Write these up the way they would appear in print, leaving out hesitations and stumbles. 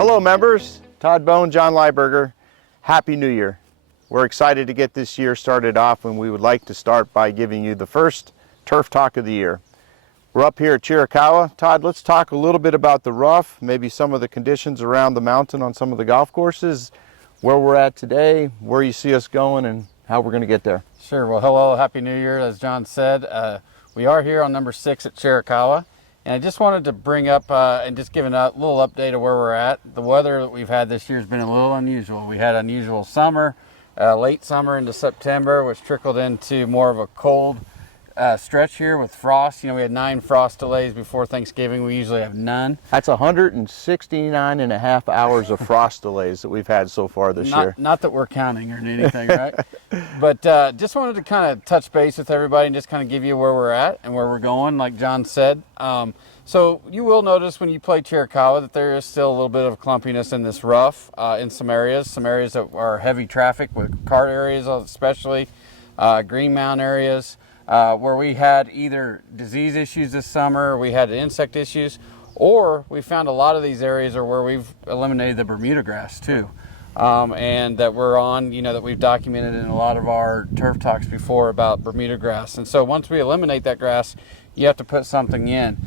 Hello members, Todd Bone, John Lieberger. Happy New Year. We're excited to get this year started off, and we would like to start by giving you the first Turf Talk of the year. We're up here at CHIRICAHUA. Todd, let's talk a little bit about the rough, maybe some of the conditions around the mountain on some of the golf courses, where we're at today, where you see us going, and how we're going to get there. Sure. Well, hello, Happy New Year. As John said, we are here on number 6 at CHIRICAHUA. And I just wanted to bring up and just give a little update of where we're at. The weather that we've had this year has been a little unusual. We had unusual summer, late summer into September, which trickled into more of a cold stretch here with frost. You know, we had 9 frost delays before Thanksgiving. We usually have none. That's 169 and a half hours of frost delays that we've had so far this year. Not that we're counting or anything, right? But just wanted to kind of touch base with everybody and just kind of give you where we're at and where we're going, like John said. So you will notice when you play CHIRICAHUA that there is still a little bit of clumpiness in this rough in some areas that are heavy traffic with cart areas, especially green mound areas. Where we had either disease issues this summer, we had insect issues, or we found a lot of these areas are where we've eliminated the Bermuda grass too. And that we're on, you know, that we've documented in a lot of our turf talks before about Bermuda grass. And so once we eliminate that grass, you have to put something in.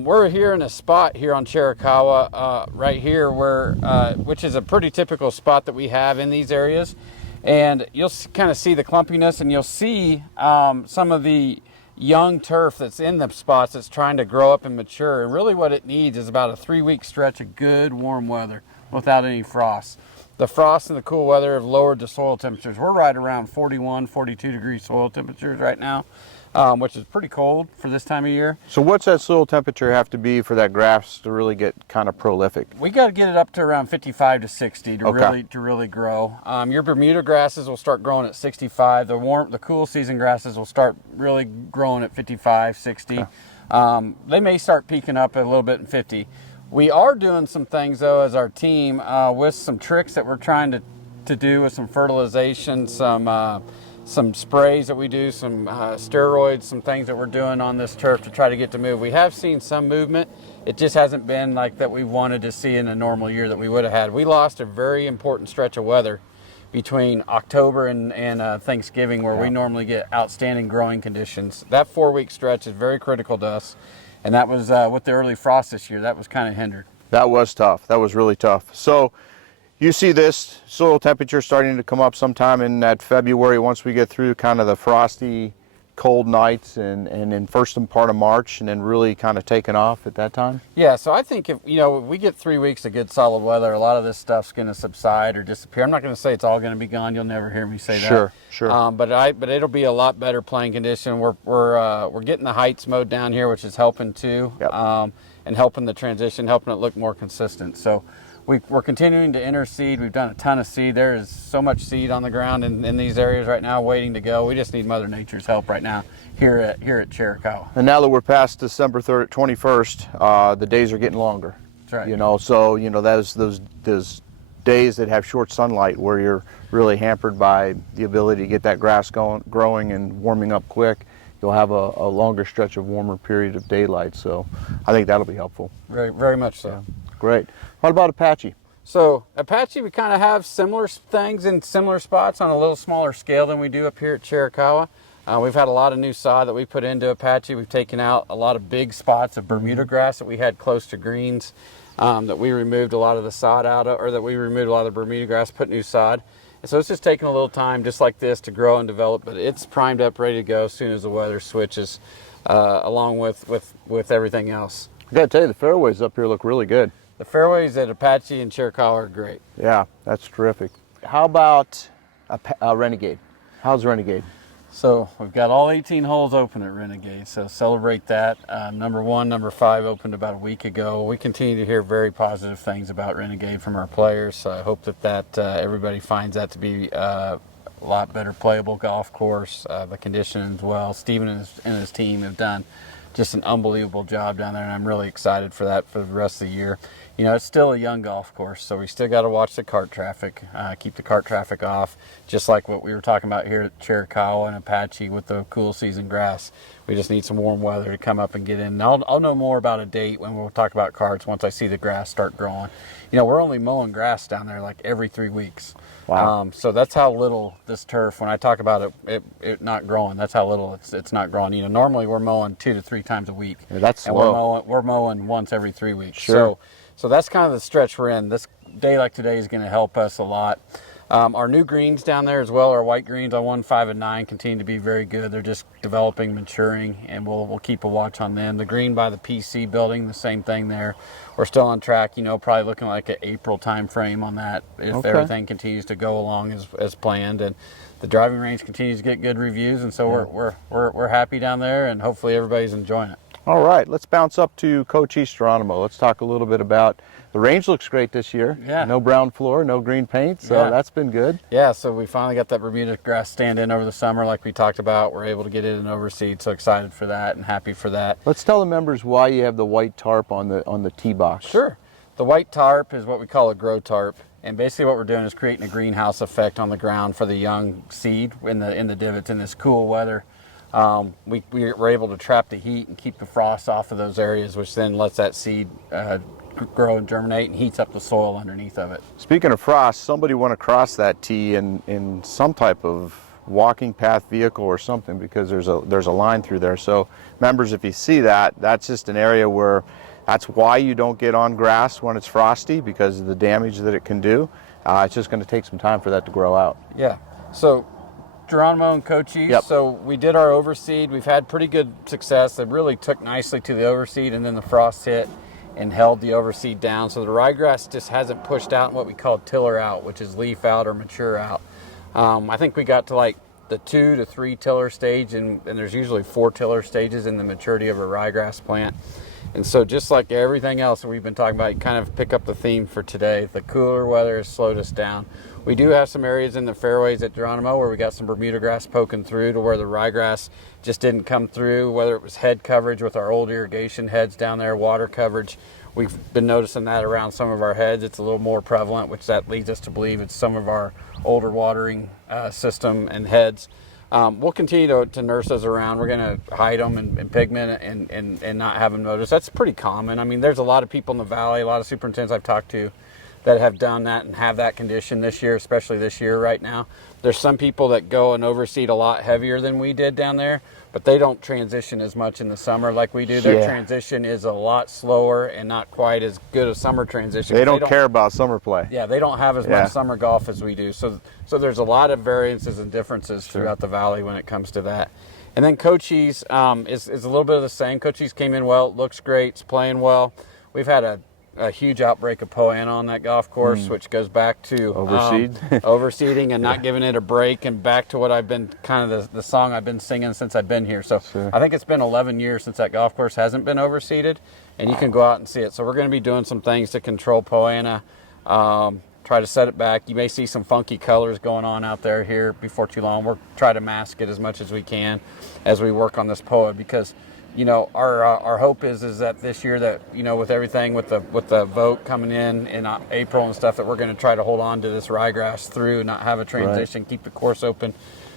We're here in a spot here on CHIRICAHUA, right here, where which is a pretty typical spot that we have in these areas. And you'll kind of see the clumpiness, and you'll see some of the young turf that's in the spots that's trying to grow up and mature. And really what it needs is about a 3-week stretch of good warm weather without any frost. The frost and the cool weather have lowered the soil temperatures. We're right around 41, 42 degree soil temperatures right now, which is pretty cold for this time of year. So what's that soil temperature have to be for that grass to really get kind of prolific? We got to get it up to around 55 to 60 to really grow. Your Bermuda grasses will start growing at 65. The cool season grasses will start really growing at 55, 60. Okay. They may start peaking up a little bit in 50. We are doing some things though as our team with some tricks that we're trying to do with some fertilization, some sprays that we do, some steroids, some things that we're doing on this turf to try to get to move. We have seen some movement. It just hasn't been like that we wanted to see in a normal year that we would have had. We lost a very important stretch of weather between October and Thanksgiving, where we normally get outstanding growing conditions. That 4-week stretch is very critical to us, and that was with the early frost this year, that was kind of hindered. That was tough. That was really tough. So you see this soil temperature starting to come up sometime in that February once we get through kind of the frosty, cold nights and in first part of March, and then really kind of taking off at that time? Yeah, so I think if we get 3 weeks of good solid weather, a lot of this stuff's going to subside or disappear. I'm not going to say it's all going to be gone. You'll never hear me say that. Sure. But it'll be a lot better playing condition. We're getting the heights mowed down here, which is helping too, and helping the transition, helping it look more consistent. So we're continuing to interseed. We've done a ton of seed. There is so much seed on the ground in these areas right now waiting to go. We just need Mother Nature's help right now here at CHIRICAHUA. And now that we're past December 21st, the days are getting longer. That's right. You know, so those days that have short sunlight where you're really hampered by the ability to get that grass growing and warming up quick, you'll have a longer stretch of warmer period of daylight. So I think that'll be helpful. Very, very much so. Yeah. Great. What about Apache? So Apache, we kind of have similar things in similar spots on a little smaller scale than we do up here at CHIRICAHUA. We've had a lot of new sod that we put into Apache. We've taken out a lot of big spots of Bermuda grass that we had close to greens, that we removed a lot of the sod out of, or that we removed a lot of the Bermuda grass, put new sod. And so it's just taking a little time just like this to grow and develop, but it's primed up, ready to go as soon as the weather switches, along with everything else. I gotta tell you, the fairways up here look really good. The fairways at Apache and CHIRICAHUA are great. Yeah, that's terrific. How about Renegade? How's Renegade? So we've got all 18 holes open at Renegade, so celebrate that. Number 1, number 5 opened about a week ago. We continue to hear very positive things about Renegade from our players, so I hope that everybody finds that to be a lot better playable golf course. The condition as well. Steven and his team have done just an unbelievable job down there, and I'm really excited for that for the rest of the year. you know, it's still a young golf course, so we still got to watch the cart traffic, keep the cart traffic off, just like what we were talking about here at CHIRICAHUA and Apache with the cool season grass. We just need some warm weather to come up and get in. And I'll know more about a date when we'll talk about carts once I see the grass start growing. You know, we're only mowing grass down there like every 3 weeks. Wow. So that's how little this turf, when I talk about it not growing, that's how little it's not growing. You know, normally we're mowing 2 to 3 times a week. Yeah, that's and slow. we're mowing once every 3 weeks. Sure. So that's kind of the stretch we're in. This day like today is going to help us a lot. Our new greens down there as well, our white greens on 1, 5, and 9 continue to be very good. They're just developing, maturing, and we'll keep a watch on them. The green by the PC building, the same thing there. We're still on track, you know, probably looking like an April time frame on that if everything continues to go along as planned. And the driving range continues to get good reviews, and so we're happy down there, and hopefully everybody's enjoying it. All right, let's bounce up to Coach East Geronimo. Let's talk a little bit about the range. Looks great this year. Yeah. No brown floor, no green paint, so that's been good. Yeah, so we finally got that Bermuda grass stand in over the summer like we talked about. We're able to get it in overseed, so excited for that and happy for that. Let's tell the members why you have the white tarp on the tee box. Sure. The white tarp is what we call a grow tarp. And basically what we're doing is creating a greenhouse effect on the ground for the young seed in the divots in this cool weather. We were able to trap the heat and keep the frost off of those areas, which then lets that seed grow and germinate and heats up the soil underneath of it. Speaking of frost, somebody want to cross that tee in some type of walking path vehicle or something, because there's a line through there. So members, if you see that, that's just an area where that's why you don't get on grass when it's frosty, because of the damage that it can do. It's just going to take some time for that to grow out. Yeah. So Geronimo and Coach East. Yep. So we did our overseed. We've had pretty good success. It really took nicely to the overseed, and then the frost hit and held the overseed down. So the ryegrass just hasn't pushed out in what we call tiller out, which is leaf out or mature out. I think we got to like the 2 to 3 tiller stage, and there's usually 4 tiller stages in the maturity of a ryegrass plant. And so just like everything else that we've been talking about, you kind of pick up the theme for today. The cooler weather has slowed us down. We do have some areas in the fairways at Geronimo where we got some Bermuda grass poking through to where the ryegrass just didn't come through, whether it was head coverage with our old irrigation heads down there, water coverage. We've been noticing that around some of our heads. It's a little more prevalent, which that leads us to believe it's some of our older watering system and heads. We'll continue to nurse those around. We're going to hide them in pigment and not have them notice. That's pretty common. I mean, there's a lot of people in the valley, a lot of superintendents I've talked to that have done that and have that condition this year, especially this year right now. There's some people that go and overseed a lot heavier than we did down there, but they don't transition as much in the summer like we do. Their transition is a lot slower and not quite as good a summer transition. They don't care about summer play. Yeah, they don't have as much summer golf as we do. So there's a lot of variances and differences throughout the valley when it comes to that. And then Cochise is a little bit of the same. Cochise came in well, looks great, it's playing well. We've had a huge outbreak of poana on that golf course, which goes back to overseeding and not giving it a break, and back to what I've been kind of the song I've been singing since I've been here. So I think it's been 11 years since that golf course hasn't been overseeded, and you can go out and see it. So we're going to be doing some things to control poana, try to set it back. You may see some funky colors going on out there here before too long. We'll try to mask it as much as we can as we work on this POA, because you know, our hope is that this year, that, you know, with everything with the vote coming in April and stuff, that we're going to try to hold on to this ryegrass through, not have a transition, keep the course open.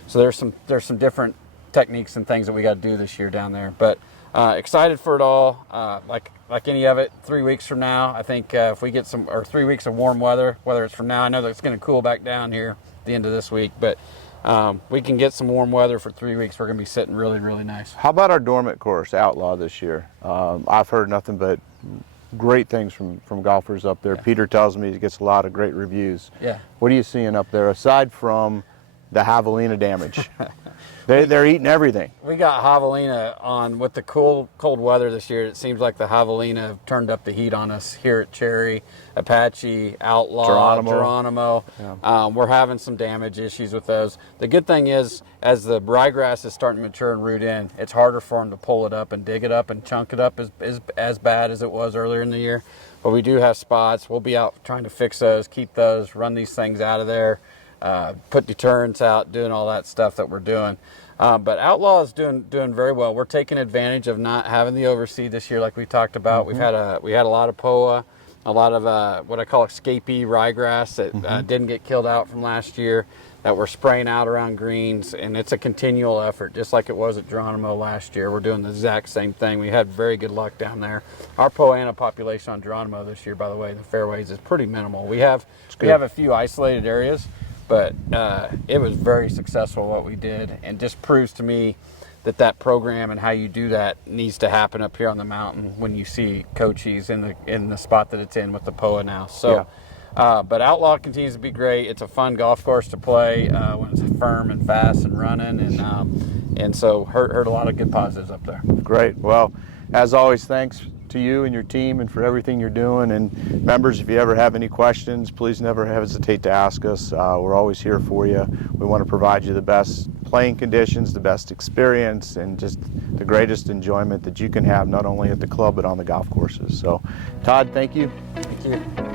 So there's some different techniques and things that we got to do this year down there. But excited for it all. Like any of it, 3 weeks from now, I think if we get 3 weeks of warm weather, whether it's from now, I know that it's going to cool back down here at the end of this week, but we can get some warm weather for 3 weeks. We're going to be sitting really, really nice. How about our dormant course, Outlaw, this year? I've heard nothing but great things from golfers up there. Peter tells me he gets a lot of great reviews. Yeah. What are you seeing up there, aside from the javelina damage? They're eating everything. We got javelina on with the cold weather this year. It seems like the javelina have turned up the heat on us here at Cherry, Apache, Outlaw, Geronimo. Yeah. We're having some damage issues with those. The good thing is, as the ryegrass is starting to mature and root in, it's harder for them to pull it up and dig it up and chunk it up as bad as it was earlier in the year. But we do have spots. We'll be out trying to fix those, keep those, run these things out of there. Put deterrents out, doing all that stuff that we're doing. But Outlaw is doing very well. We're taking advantage of not having the overseed this year, like we talked about. We had a lot of POA, a lot of what I call escapee ryegrass that didn't get killed out from last year that we're spraying out around greens, and it's a continual effort, just like it was at Geronimo last year. We're doing the exact same thing. We had very good luck down there. Our poa annua population on Geronimo this year, by the way, in the fairways is pretty minimal. We have a few isolated areas, but it was very successful what we did, and just proves to me that program and how you do that needs to happen up here on the mountain when you see Cochise in the spot that it's in with the POA now. So, but Outlaw continues to be great. It's a fun golf course to play when it's firm and fast and running, and so heard a lot of good positives up there. Great. Well, as always, thanks to you and your team and for everything you're doing. And members, if you ever have any questions, please never hesitate to ask us. We're always here for you. We want to provide you the best playing conditions, the best experience, and just the greatest enjoyment that you can have, not only at the club but on the golf courses. So, Todd, thank you. Thank you.